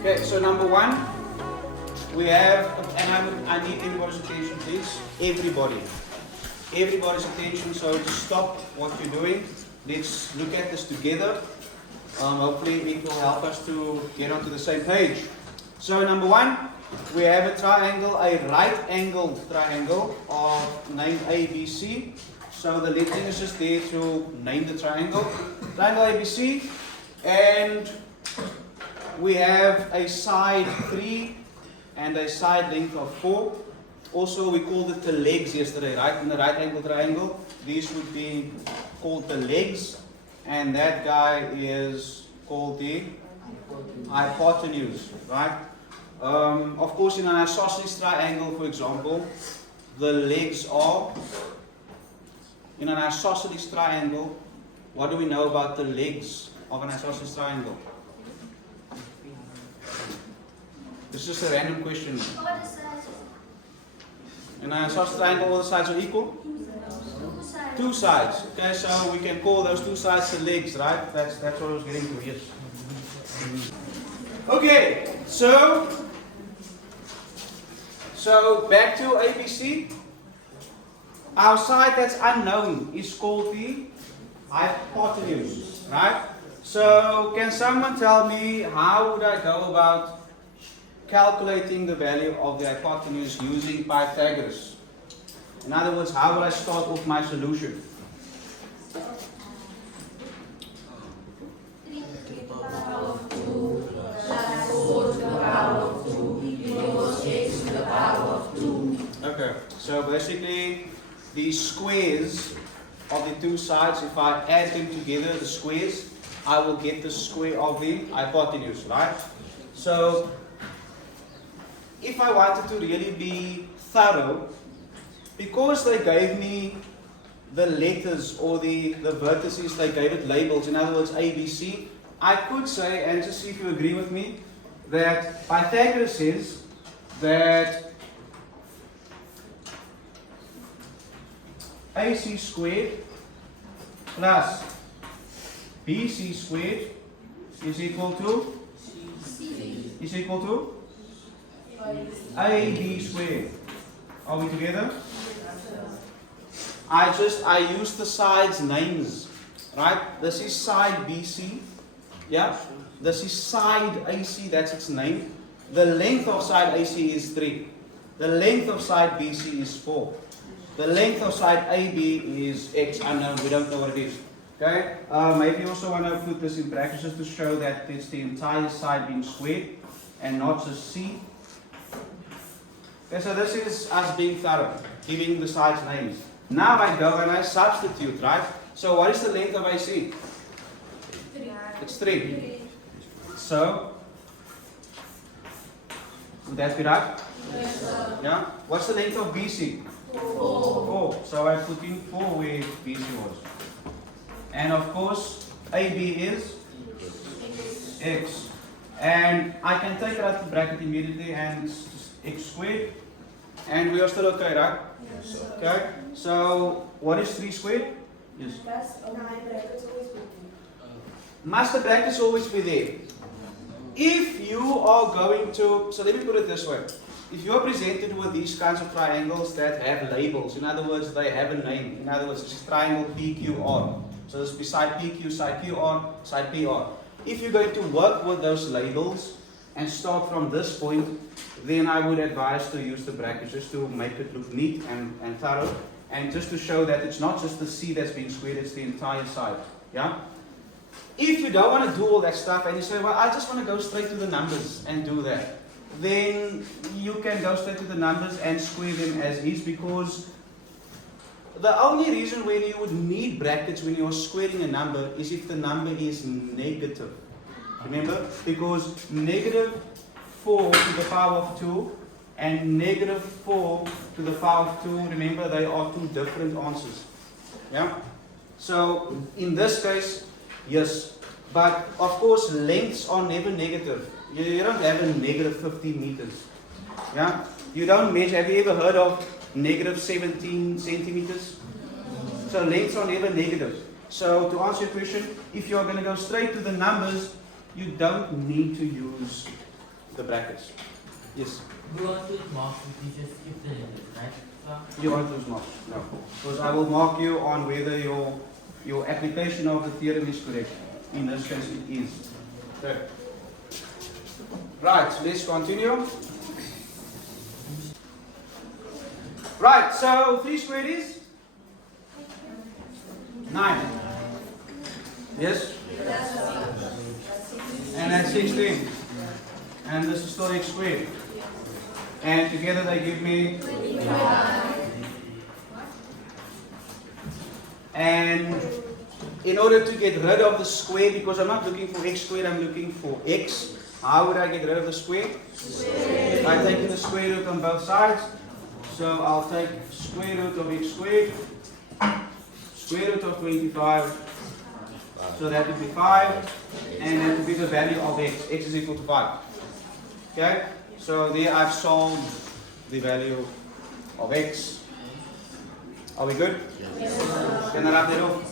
Okay, so number one, we have, and I need everybody's attention, please. Everybody's attention. So to stop what you're doing, let's look at this together. Hopefully it will help us to get onto the same page. So number one, we have a triangle, a right-angled triangle of name ABC. So the letting is just there to name the triangle. Triangle ABC, and we have a side 3 and a side length of 4. Also, we called it the legs yesterday, right? In the right angle triangle, these would be called the legs, and that guy is called the hypotenuse, right? Of course, in an isosceles triangle, for example, the legs are, in an isosceles triangle, what do we know about the legs of an isosceles triangle? This is just a random question. In an isosceles triangle, all the sides are equal? Two sides. Okay, so we can call those two sides the legs, right? That's what I was getting to, yes. Okay, so back to ABC. Our side that's unknown is called the hypotenuse, right? So can someone tell me how would I go about calculating the value of the hypotenuse using Pythagoras? In other words, how would I start off my solution? Okay, so basically the squares of the two sides, if I add them together, the squares, I will get the square of the hypotenuse, right? So if I wanted to really be thorough, because they gave me the letters or the vertices, they gave it labels, in other words ABC, I could say, and just see if you agree with me, that Pythagoras says that AC squared plus BC squared is equal to AB squared. Are we together? I use the sides names, right? This is side BC, yeah? This is side AC, that's its name. The length of side AC is 3. The length of side BC is 4. The length of side AB is X, unknown, we don't know what it is. Okay? Maybe you also want to put this in brackets just to show that it's the entire side being squared and not just C. Okay, so this is us being thorough, giving the sides names. Now I go and I substitute, right? So what is the length of AC? 3. It's 3. So, would that be right? Yes, sir. Yeah? What's the length of BC? 4. So I put in 4 where BC was. And of course, AB is X. And I can take it out of the bracket immediately and it's just X squared. And we are still okay, right? Yes, sir. Okay. So what is 3 squared? Yes. Must the brackets always be there? If you are going to, so let me put it this way. If you are presented with these kinds of triangles that have labels, in other words, they have a name. In other words, this is triangle PQR. So this will be side PQ, side QR, side PR. If you're going to work with those labels and start from this point, then I would advise to use the brackets just to make it look neat and thorough, and just to show that it's not just the C that's being squared, it's the entire side. Yeah? If you don't want to do all that stuff and you say, well, I just want to go straight to the numbers and do that, then you can go straight to the numbers and square them as is, because the only reason when you would need brackets when you're squaring a number is if the number is negative. Remember? Because negative 4 to the power of 2 and negative 4 to the power of 2, remember, they are two different answers. Yeah? So in this case, yes. But of course, lengths are never negative. You don't have a negative 50 meters. Yeah? You don't measure. Have you ever heard of negative 17 centimeters? So lengths are never negative. So to answer your question, if you're going to go straight to the numbers, you don't need to use the brackets. Yes. We want to mark if you just skip the letters, right? So, You won't lose marks. No. Because I will mark you on whether your application of the theorem is correct. In this case it is. Okay. Right, let's continue. Right, so 3 squared is 9. Yes? And that's 16. And this is still x squared. And together they give me. And in order to get rid of the square, because I'm not looking for x squared, I'm looking for x. How would I get rid of the square? By taking the square root on both sides. So I'll take square root of x squared, square root of 25. So that would be 5, and that would be the value of x. X is equal to 5. Okay? So there I've solved the value of x. Are we good? Yes. Can I wrap that off?